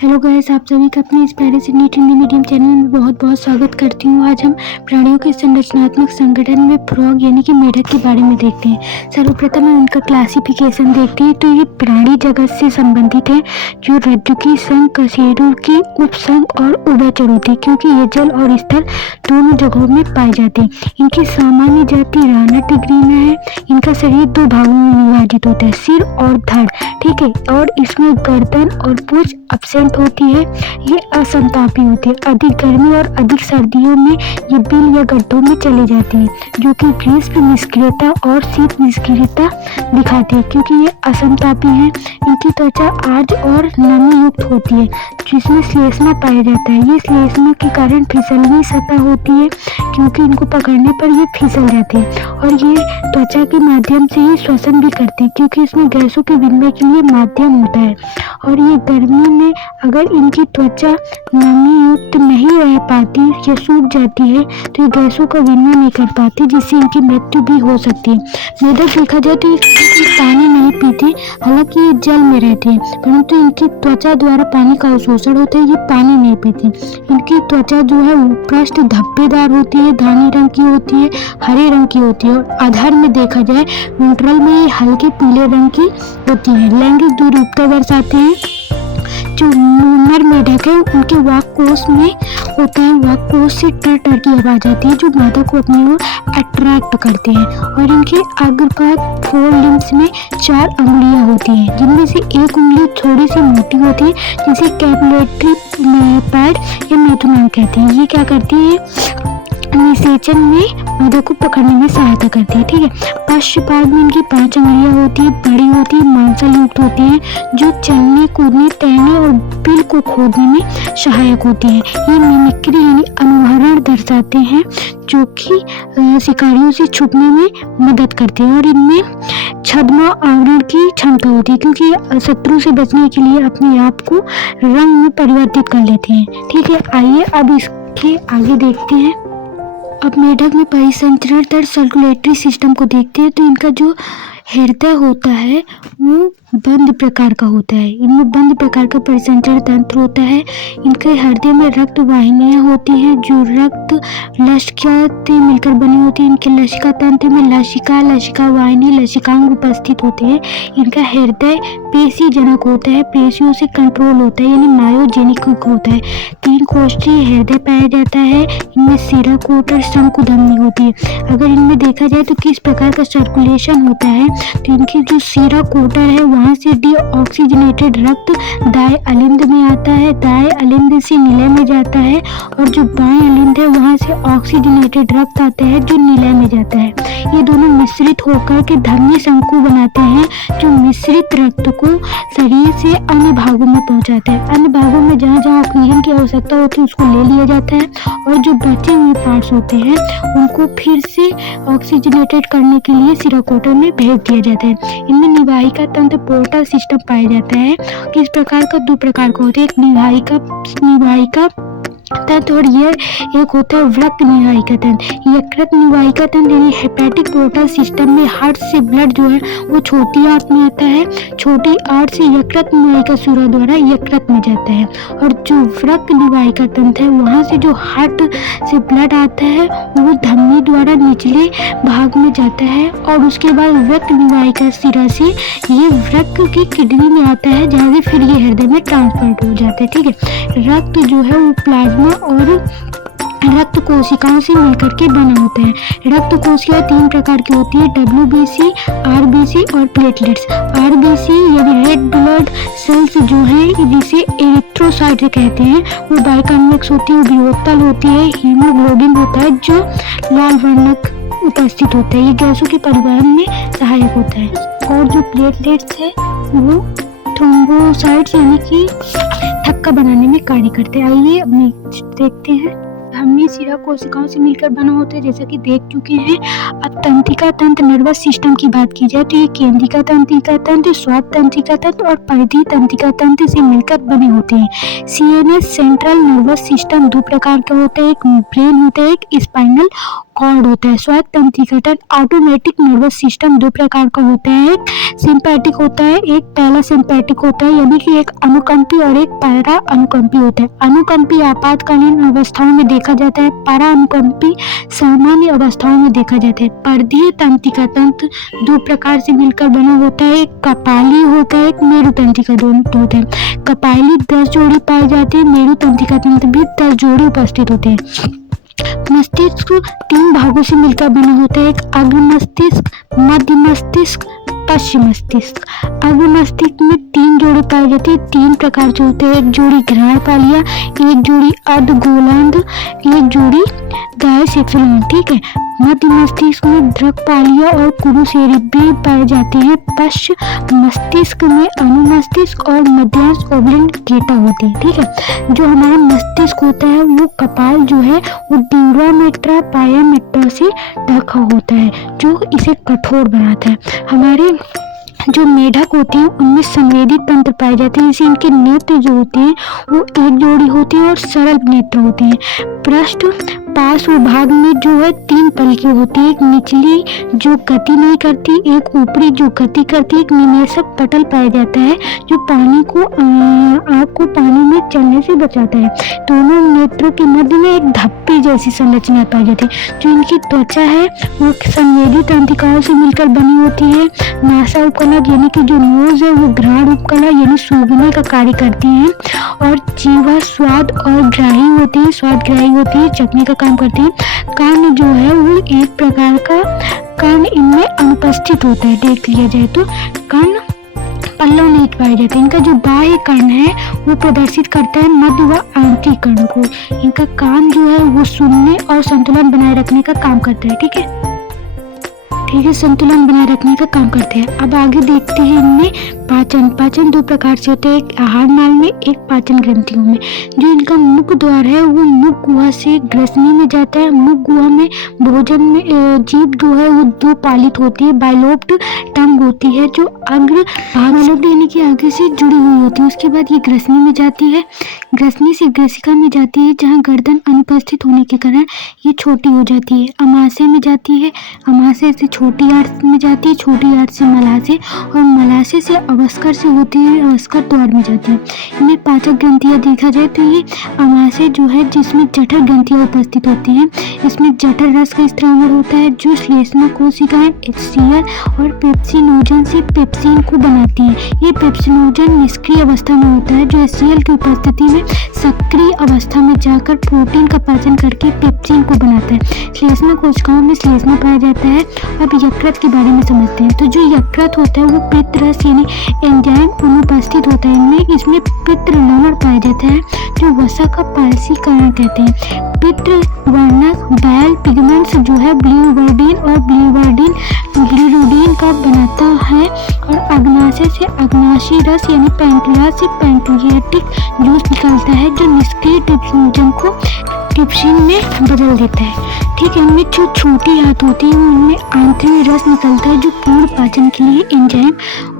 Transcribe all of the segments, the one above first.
Hello guys, आप सभी का अपने इस प्यारे से नीट हिंदी मीडियम चैनल में बहुत बहुत स्वागत करती हूँ। आज हम प्राणियों के संरचनात्मक संगठन में फ्रॉग यानी कि मेढक के बारे में देखते हैं। सर्वप्रथम हम उनका क्लासिफिकेशन देखते हैं। तो ये प्राणी जगत से संबंधित है, जो रज्जुकी संघ, कशेरुकी, उपसंघ और उभयचर होते हैं, क्योंकि ये जल और स्थल दोनों जगहों में पाए जाते हैं। इनकी सामान्य जाति राना टिग्रीना है। इनका शरीर दो भागों में विभाजित होता है, सिर और धड़, ठीक है। और इसमें गर्दन और पूंछ एब्सेंट होती है। ये असंतापी होती है। अधिक गर्मी और अधिक सर्दियों में ये बिल या गड्ढों में चले जाते हैं, जो कि ग्रीष्म निष्क्रियता और शीत निष्क्रियता दिखाते हैं, क्योंकि ये असंतापी है। इनकी त्वचा आर्द्र और नमी युक्त होती है, जिसमें श्लेष्मा पाया जाता है। ये श्लेष्मा के कारण फिसलनी सतह होती है, क्योंकि इनको पकड़ने पर ये फिसल जाते हैं। और ये त्वचा के माध्यम से ही श्वसन भी करते हैं, क्योंकि इसमें गैसों के विनिमय के लिए माध्यम होता है। और ये गर्मी में अगर इनकी त्वचा नमी युक्त नहीं रह पाती या सूख जाती है, तो ये गैसों का विनिमय नहीं कर पाती, जिससे इनकी मृत्यु भी हो सकती है। मेढक देखा जाए तो ये पानी नहीं पीते, हालांकि ये जल में रहते हैं, परंतु इनकी त्वचा द्वारा पानी का अवशोषण होता है। ये पानी नहीं पीते। इनकी त्वचा जो है पृष्ठ धब्बेदार होती है, धानी रंग की होती है, हरे रंग की होती है। और आधार में देखा जाए वेंट्रल में ये हल्के पीले रंग की होती है। लैंगिक द्विरूपता दर्शाते हैं। जो नर मेढक है उनके वाक कोष में होता है, वाक कोष से टर टर की आवाज आती है, जो मादा को अपनी ओर अट्रैक्ट करते हैं। और इनके अग्रभाग फोर लिम्स में 4 अंगुलियां होती हैं, जिनमें से एक उंगली थोड़ी सी मोटी होती है, जिसे कैपुलेटरी पैड या मेथुनांग कहते हैं। ये क्या करती है? निषेचन में मादा को पकड़ने में सहायता करती है, ठीक है। पश्चपाद में इनकी 5 अंगुलियां होती है, बड़ी होती है, मांसल युक्त होती है, जो चलने, कूदने, तैरने और बिल को खोदने में सहायक होती है। ये मिमिक्री यानी अनुहरण दर्शाते हैं, जो कि शिकारियों से छुपने में मदद करते हैं। और इनमें छद्म आवरण की क्षमता होती है, क्योंकि शत्रु से बचने के लिए अपने आप को रंग में परिवर्तित कर लेते हैं, ठीक है। आइए अब इसके आगे देखते हैं। अब मेढक में परिसंचरण तंत्र सर्कुलेटरी सिस्टम को देखते हैं। तो इनका जो हृदय होता है वो बंद प्रकार का होता है। इनमें बंद प्रकार का परिसंचरण तंत्र होता है। इनके हृदय में रक्त वाहिनियां होती हैं, जो रक्त लसिका से मिलकर बनी होती है। इनके लसिका तंत्र में लसिका, लसिका वाहिनी, लसिकांग उपस्थित होते हैं। इनका हृदय पेशी जनक होता है, पेशियों से कंट्रोल होता है, यानी मायोजेनिक होता है। 3 कोष्ठीय हृदय पाया जाता है। इनमें सिरा कोटर शंकुधमनी होती है। अगर इनमें देखा जाए तो किस प्रकार का सर्कुलेशन होता है, तो इनकी जो सिरा कोटर है वहां से डीऑक्सीजनेटेड रक्त दाएं अलिंद में आता है, दाएं अलिंद से नीले में जाता है। और जो बाएं अलिंद है वहां से ऑक्सीजनेटेड रक्त आता है, जो नीले में जाता है। ये दोनों मिश्रित होकर के धमनी शंकु बनाते हैं, जो मिश्रित रक्त को शरीर से अन्य भागों में पहुंचाते हैं। अन्य भागों में जहाँ जहाँ ऑक्सीजन की आवश्यकता होती है उसको ले लिया जाता है, और जो बचे हुए पार्ट्स होते हैं उनको फिर से ऑक्सीजनेटेड करने के लिए सिराकोटर में भेज दिया जाता है। इनमें निवाहिका तंत्र पोर्टल सिस्टम पाया जाता है। किस प्रकार का? 2 प्रकार का होता है। एक निवाहिका तंत्र और ये एक होता है वृक्क निवाहिका तंत्र। यकृत निवाहिका तंत्र यानी हेपेटिक पोर्टल सिस्टम में हार्ट से ब्लड जो है वो छोटी आंत में आता है, छोटी आंत से यकृत निवाहिका सूरा द्वारा यकृत में जाता है। और जो वृक्क निवाहिका तंत्र है वहां से जो हार्ट से ब्लड आता है वो धमनी द्वारा निचले भाग में जाता है, और उसके बाद वृक्क निवाहिका सिरा से ये वृक्क की किडनी में आता है, जहाँ से फिर ये हृदय में ट्रांसफर हो जाता है, ठीक है। रक्त जो है वो प्लाज्मा और रक्त कोशिकाओं से मिलकर के बना होता है। रक्त कोशिकाएं 3 प्रकार की होती है, WBC, RBC और प्लेटलेट्स। RBC यानी रेड ब्लड सेल्स जो है, जिसे एरिथ्रोसाइट कहते हैं, वो बाइकॉन्वेक्स होती है, वो विभक्तल होती है। हीमोग्लोबिन होता है जो लाल वर्णक उपस्थित होता है, ये गैसों के परिवहन में सहायक होता है। और जो प्लेटलेट्स है वो थ्रोम्बोसाइट्स यानी कि थक्का बनाने में कार्य करते हैं। आइए अब देखते हैं। धमनी सिरा कोशिकाओं से मिलकर बना होता है, जैसा कि देख चुके हैं। अब तंत्रिका तंत्र नर्वस सिस्टम की बात की जाए तो ये केंद्रिका तंत्रिका तंत्र, स्वाद तंत्रिका तंत्र और परिधि तंत्रिका तंत्र से मिलकर बने होते हैं। CNS सेंट्रल नर्वस सिस्टम 2 प्रकार का होता है, एक ब्रेन होता है, एक स्पाइनल कॉर्ड होता है। स्वायत्त तंत्रिका ऑटोमेटिक नर्वस सिस्टम दो प्रकार का होता है, एक सिंपैथिक होता है, एक पैरा सिंपैथिक होता है, यानी कि एक अनुकंपी और एक पैरा अनुकंपी होता है। अनुकंपी आपातकालीन अवस्थाओं में देखा जाता है, पैरा अनुकंपी सामान्य अवस्थाओं में देखा जाता है। परिधीय तंत्रिका तंत्र दो प्रकार से मिलकर बना होता है, एक कपाली होता है, एक मेरु तंत्रिका तंत्र होता है। कपाली 10 जोड़ी पाए जाते हैं, मेरु तंत्रिका तंत्र भी 10 जोड़ी उपस्थित होते हैं। मस्तिष्क 3 भागों से मिलकर बना होता है, एक अग्र मस्तिष्क, मध्य मस्तिष्क, पश्चिम मस्तिष्क। अग्र मस्तिष्क में 3 जोड़ी पाई जाती है, 3 प्रकार से होते हैं, एक जोड़ी घ्राण पालिया, एक जोड़ी अर्धगोलार्ध, एक जोड़ी दायसेप्सुलान। ठीक है। मध्य मस्तिष्क में दृक पालिया और कुरुसेरिब्री पाए जाते हैं। पश्च मस्तिष्क में अनुमस्तिष्क और मध्यांश ओब्लिंग गेटा होते हैं। ठीक है। जो हमारा मस्तिष्क होता है वो कपाल जो है वो ड्यूरामेट्रा पायामेट्रा से ढका होता है, जो इसे कठोर बनाता है। हमारे जो मेढक होते हैं उनमें संवेदी तंत्र पाए जाते हैं, जैसे इनके नेत्र जो होते हैं वो एक जोड़ी होते हैं और सरल नेत्र होते हैं। पृष्ठ पार्श्व भाग में जो है 3 पलकें होती है, एक निचली जो गति नहीं करती, एक ऊपरी जो गति करती है, एक निमेषक पटल पाया जाता है जो पानी को आँख को पानी में चलने से बचाता है। दोनों नेत्रों के मध्य में एक धप्पे जैसी संरचना पाई जाती है। जो इनकी त्वचा है वो संवेदी तंत्रिकाओं से मिलकर बनी होती है। नासा उपकला यानी कि जो नोज है वो घ्राण उपकला यानी सूंघने का कार्य करती है, और जीवा स्वाद और ग्राही होती है, स्वाद ग्राही होती है, चखने का काम करती है। कान जो है वो एक प्रकार का कान इनमें अनुपस्थित होता है। देख लिया जाए तो कान पल्लव नहीं पाए जाते। इनका जो बाह्य कर्ण है वो प्रदर्शित करता है मध्य व आंतरिक कर्ण को। इनका कान जो है वो सुनने और संतुलन बनाए रखने का काम करता है। ठीक है, संतुलन बनाए रखने का काम करते हैं। अब आगे देखते हैं इनमें पाचन 2 प्रकार से होते हैं, एक आहार नाल में, एक पाचन ग्रंथियों में। जो इनका मुख द्वार है वो मुख गुहा से ग्रसनी में जाता है। मुख गुहा में भोजन में जीभ जो है वो 2 पालित होती है, बाइलोप्ड टंग होती है जो अग्र बाइलोप्ड यानी कि आगे से जुड़ी हुई होती है। उसके बाद ये ग्रसनी में जाती है, ग्रसनी से ग्रसिका में जाती है जहाँ गर्दन अनुपस्थित होने के कारण ये छोटी हो जाती है। अमाशय में जाती है, अमाशय से छोटी आंत में जाती है, छोटी आंत से मलाशय, और मलाशय से अवस्कर से होती है, अवस्कर द्वार में जाती है। इनमें पाचक ग्रंथियां देखा जाए तो ये अमाशय जो है जिसमें जठर ग्रंथियां उपस्थित होती हैं। इसमें जठर रस का स्त्रावण होता है जो श्लेष्मा कोशिकाएं HCl और पेप्सिनोजन से पेप्सिन को बनाती हैं। ये पेप्सिनोजन निष्क्रिय अवस्था में होता है जो HCl की उपस्थिति में सक्रिय अवस्था में जाकर प्रोटीन का पाचन करके पेप्सिन को बनाता है। श्लेष्मा कोशिकाओं में श्लेष्मा पाया जाता है। अब यकृत के बारे में समझते हैं। तो जो यकृत होता है वो पित्त रस यानी एंजाइम अनुपस्थित होता है इनमें। इसमें पित्त लवण पाया जाता है जो वसा का पारसीकरण कहते हैं। पित्त वर्णक बाइल पिगमेंट्स जो है बिलिरुबिन और बिलिरुबिन का बनाता है, और अग्नाशय से अग्नाशी रस यानी पैंक्रियाज से पैंक्रियाटिक जूस निकलता है जो निष्क्रिय ट्रिप्सिनोजन को ट्रिप्सिन में बदल देता है। ठीक है। इनमें जो छोटी आंत होती है उनमें आंतरिक रस निकलता है जो पूर्ण पाचन के लिए एंजाइम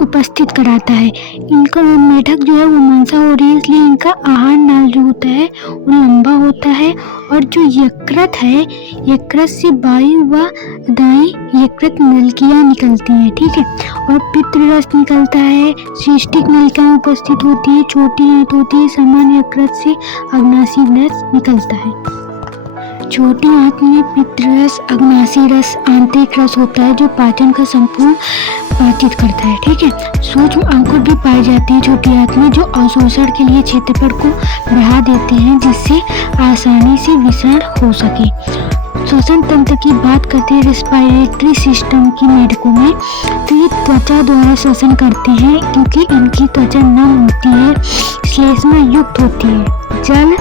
उपस्थित कराता है। इनका मेढक जो है वो मांसा हो रही है इसलिए इनका आहार नाल जो होता है वो लंबा होता है, और जो यकृत है यकृत से वायु व दाएं यकृत नलिकाएं निकलती हैं। ठीक है। और पित्त रस निकलता है, सिस्टिक नलिकाएं उपस्थित होती है, छोटी आंत होती है, सामान्य यकृत से अग्नाशी रस निकलता है। छोटी आंत में पित्त रस, अग्नाशी रस, आंतरिक रस होता है जो पाचन का संपूर्ण बातचीत करता है। ठीक है। सूक्ष्म अंकुर भी पाए जाते हैं छोटी आंत में जो अवशोषण के लिए क्षेत्रफल को बढ़ा देते हैं जिससे आसानी से विसरण हो सके। श्वसन तंत्र की बात करते हैं रेस्पिरेटरी सिस्टम की मेढकों में, तो ये त्वचा द्वारा श्वसन करते हैं क्योंकि इनकी त्वचा नम होती है, श्लेष्मा युक्त होती है। जल,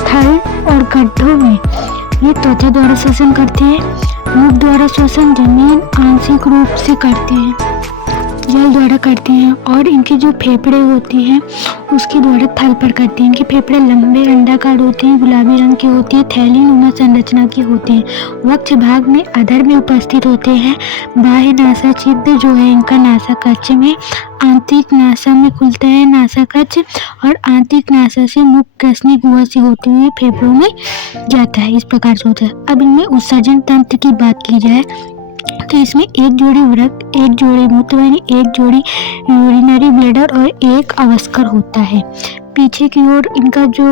थल और गड्ढों में ये त्वचा द्वारा श्वसन करते हैं। मुख द्वारा श्वसन जमीन आंशिक रूप से करते हैं, जल द्वारा करते हैं, और इनके जो फेफड़े होते हैं उसके द्वारा थल पर करते हैं। इनके फेफड़े लंबे अंडाकार होते हैं, गुलाबी रंग के होते हैं, थैली नुमा संरचना के होते हैं। वक्ष भाग में अधर में उपस्थित होते हैं। बाह्य नासा छिद्र जो है इनका नासा कक्ष में, आंतरिक नासा में खुलता है नासा कक्ष, और आंतरिक नासा से मुख ग्रसनी गुहा से होते हुए फेफड़ों में जाता है। इस प्रकार से होता है। अब इनमें उत्सर्जन तंत्र की बात की जाए तो इसमें एक जोड़ी वृक्क, एक जोड़ी मूत्र यानी एक जोड़ी यूरिनरी ब्लैडर और एक अवस्कर होता है। पीछे की ओर इनका जो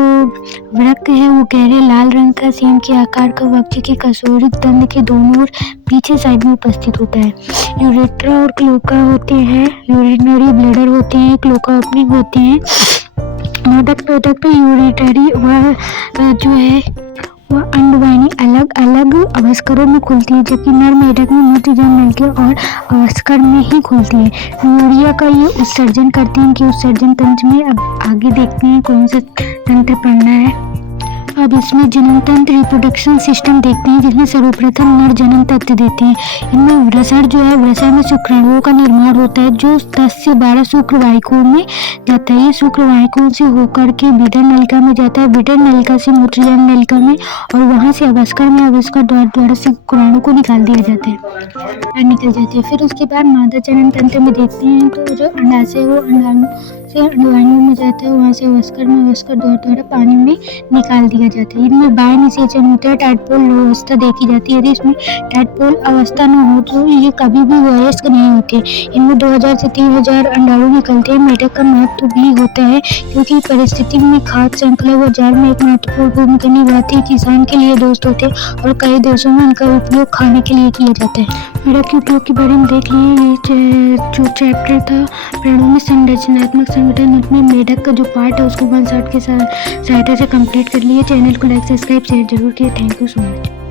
वृक्क है वो गहरे लाल रंग का सीम के आकार का वक्ष के कसोरी दंड के दोनों ओर पीछे साइड में उपस्थित होता है। यूरेट्रा और क्लोका होते हैं, यूरिनरी ब्लैडर होते हैं, क्लोका ओपनिंग होते हैं। मोदक पेटक पे यूरिटरी वह जो है वह अंडवाहिनी अलग अलग अवस्करों में खुलती है, जबकि नर मेढक में मूत्रजन नलिका और अवस्कर में ही खुलती है। यूरिया का ये उत्सर्जन करते हैं कि उत्सर्जन तंत्र में अब आगे देखते हैं कौन सा तंत्र पढ़ना है। अब इसमें जनन तंत्र रिप्रोडक्शन सिस्टम देखते हैं, जिसमें सर्वप्रथम नर जनन तंत्र देते हैं। इनमें वृषण जो है, वृषण में शुक्राणुओं का निर्माण होता है जो 10 से 12 शुक्रवाहिकाओं में जाता है। ये शुक्रवाहिकाओं से होकर के बीडर नलिका में जाता है, बीडर नलिका से मूत्रजन नलिका में, और वहां से अवस्कर में, अवस्कर द्वारा से शुक्राणु को निकाल दिया जाता है, निकल जाते हैं। फिर उसके बाद मादा जनन तंत्र में देखते हैं तो जो अंडाशय है वो अंडाणु से अंडवाहिनियों में जाता है, वहाँ से अवस्कर में, अवस्कर द्वारा पानी में निकाल दिया जाता है। इनमें बाह्य निषेचन होता है, टैडपोल अवस्था देखी जाती है। यदि इसमें टैडपोल अवस्था न हो तो ये कभी भी वयस्क नहीं होते। इनमें 2000 से 3000 अंडाणु निकलते हैं। मेढक का महत्व भी होता है क्योंकि परिस्थिति में खाद्य श्रृंखला व जाल में एक महत्वपूर्ण भूमिका निभाते हैं। किसान के लिए दोस्त होते हैं और कई देशों में इनका उपयोग खाने के लिए किया जाता है। मेढक के उपयोग के बारे में देख लिए। ये जो चैप्टर था प्राणियों में संरचनात्मक संगठन, उसमें मेढक का जो पार्ट है उसको 1 शॉट के सहायता से कंप्लीट कर लिए। चैनल को लाइक, सब्सक्राइब, शेयर जरूर किए। Thank you so much.